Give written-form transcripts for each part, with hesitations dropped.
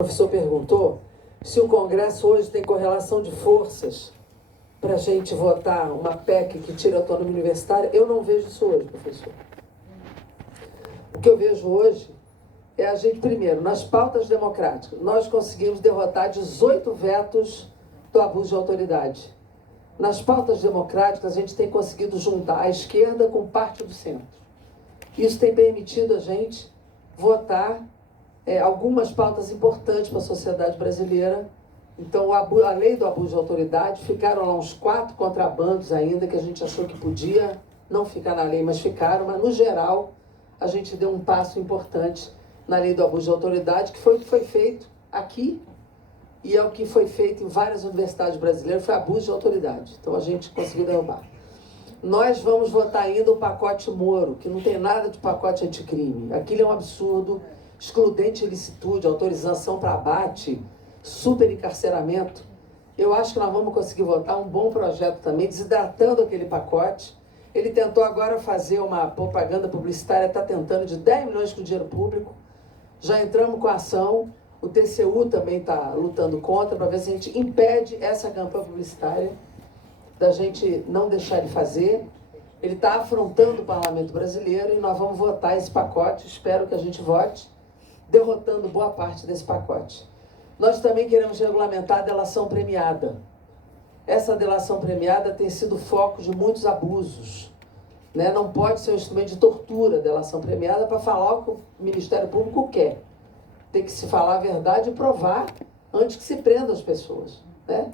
O professor perguntou se o Congresso hoje tem correlação de forças para a gente votar uma PEC que tira a autonomia universitária. Eu não vejo isso hoje, professor. O que eu vejo hoje é a gente, primeiro, nas pautas democráticas, nós conseguimos derrotar 18 vetos do abuso de autoridade. Nas pautas democráticas, a gente tem conseguido juntar a esquerda com parte do centro. Isso tem permitido a gente votar algumas pautas importantes para a sociedade brasileira. Então, a lei do abuso de autoridade, ficaram lá uns 4 contrabandos ainda, que a gente achou que podia não ficar na lei, mas ficaram. Mas, no geral, a gente deu um passo importante na lei do abuso de autoridade, que foi o que foi feito aqui, e é o que foi feito em várias universidades brasileiras, foi abuso de autoridade. Então, a gente conseguiu derrubar. Nós vamos votar ainda o pacote Moro, que não tem nada de pacote anticrime. Aquilo é um absurdo, excludente de ilicitude, autorização para abate, super encarceramento. Eu acho que nós vamos conseguir votar um bom projeto também, desidratando aquele pacote. Ele tentou agora fazer uma propaganda publicitária, está tentando, de 10 milhões com dinheiro público. Já entramos com a ação, o TCU também está lutando contra, para ver se a gente impede essa campanha publicitária, da gente não deixar ele fazer. Ele está afrontando o parlamento brasileiro e nós vamos votar esse pacote, espero que a gente vote, derrotando boa parte desse pacote. Nós também queremos regulamentar a delação premiada. Essa delação premiada tem sido foco de muitos abusos, né? Não pode ser um instrumento de tortura, a delação premiada, para falar o que o Ministério Público quer. Tem que se falar a verdade e provar antes que se prenda as pessoas, né?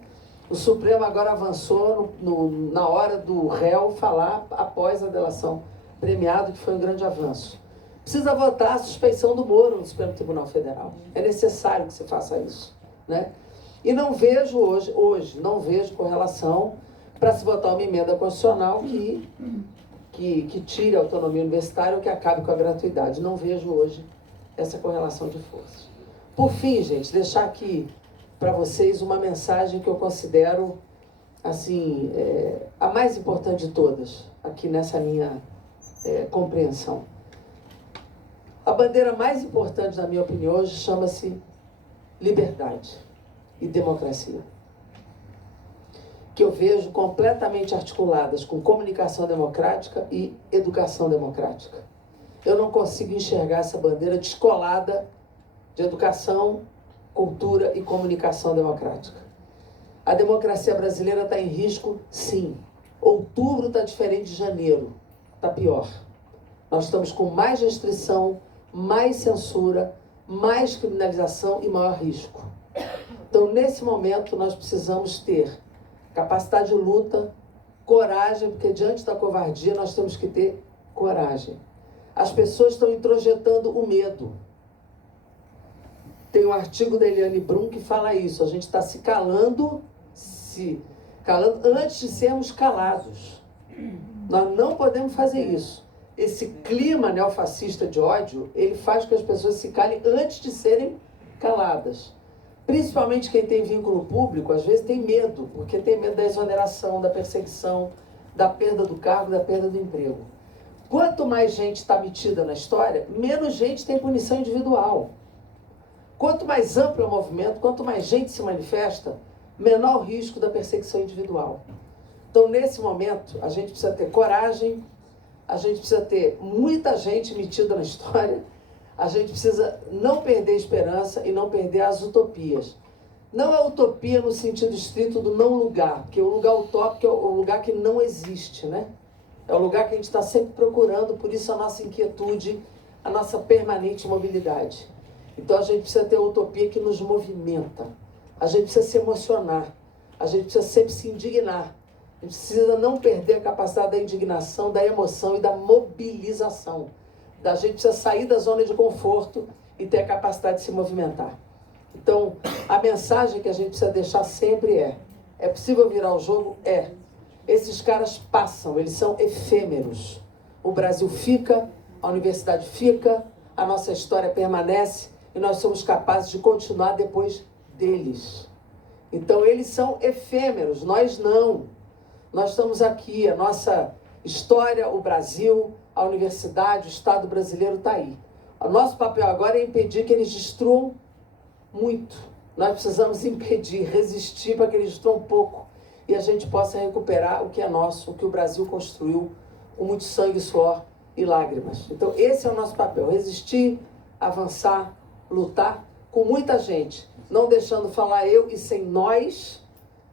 O Supremo agora avançou na hora do réu falar após a delação premiada, que foi um grande avanço. Precisa votar a suspeição do Moro no Supremo Tribunal Federal. É necessário que se faça isso, né? E não vejo hoje não vejo correlação para se votar uma emenda constitucional que tire a autonomia universitária ou que acabe com a gratuidade. Não vejo hoje essa correlação de forças. Por fim, gente, deixar aqui para vocês uma mensagem que eu considero assim, a mais importante de todas, aqui nessa minha compreensão. A bandeira mais importante, na minha opinião, hoje chama-se liberdade e democracia, que eu vejo completamente articuladas com comunicação democrática e educação democrática. Eu não consigo enxergar essa bandeira descolada de educação, cultura e comunicação democrática. A democracia brasileira está em risco, sim. Outubro está diferente de janeiro, está pior. Nós estamos com mais restrição, mais censura, mais criminalização e maior risco. Então, nesse momento, nós precisamos ter capacidade de luta, coragem, porque diante da covardia nós temos que ter coragem. As pessoas estão introjetando o medo. Tem um artigo da Eliane Brum que fala isso. A gente está se calando antes de sermos calados. Nós não podemos fazer isso. Esse clima neofascista de ódio, ele faz com que as pessoas se calem antes de serem caladas. Principalmente quem tem vínculo público, às vezes tem medo, porque tem medo da exoneração, da perseguição, da perda do cargo, da perda do emprego. Quanto mais gente está metida na história, menos gente tem punição individual. Quanto mais amplo é o movimento, quanto mais gente se manifesta, menor o risco da perseguição individual. Então, nesse momento, a gente precisa ter coragem, a gente precisa ter muita gente metida na história, a gente precisa não perder a esperança e não perder as utopias. Não é utopia no sentido estrito do não lugar, porque o lugar utópico é o lugar que não existe, né? É o lugar que a gente está sempre procurando, por isso a nossa inquietude, a nossa permanente mobilidade. Então a gente precisa ter a utopia que nos movimenta. A gente precisa se emocionar. A gente precisa sempre se indignar. A gente precisa não perder a capacidade da indignação, da emoção e da mobilização. A gente precisa sair da zona de conforto e ter a capacidade de se movimentar. Então, a mensagem que a gente precisa deixar sempre é possível virar o jogo? É. Esses caras passam, eles são efêmeros. O Brasil fica, a universidade fica, a nossa história permanece e nós somos capazes de continuar depois deles. Então, eles são efêmeros, nós não. Nós estamos aqui, a nossa história, o Brasil, a universidade, o Estado brasileiro está aí. O nosso papel agora é impedir que eles destruam muito. Nós precisamos impedir, resistir para que eles destruam um pouco e a gente possa recuperar o que é nosso, o que o Brasil construiu com muito sangue, suor e lágrimas. Então esse é o nosso papel, resistir, avançar, lutar com muita gente, não deixando falar eu e sem nós,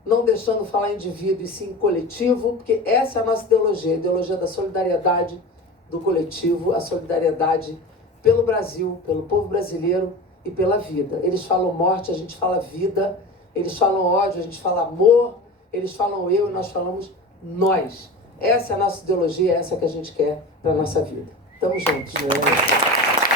não deixando falar indivíduo e sim coletivo, porque essa é a nossa ideologia, a ideologia da solidariedade do coletivo, a solidariedade pelo Brasil, pelo povo brasileiro e pela vida. Eles falam morte, a gente fala vida, eles falam ódio, a gente fala amor, eles falam eu e nós falamos nós. Essa é a nossa ideologia, essa que a gente quer para a nossa vida. Tamo juntos.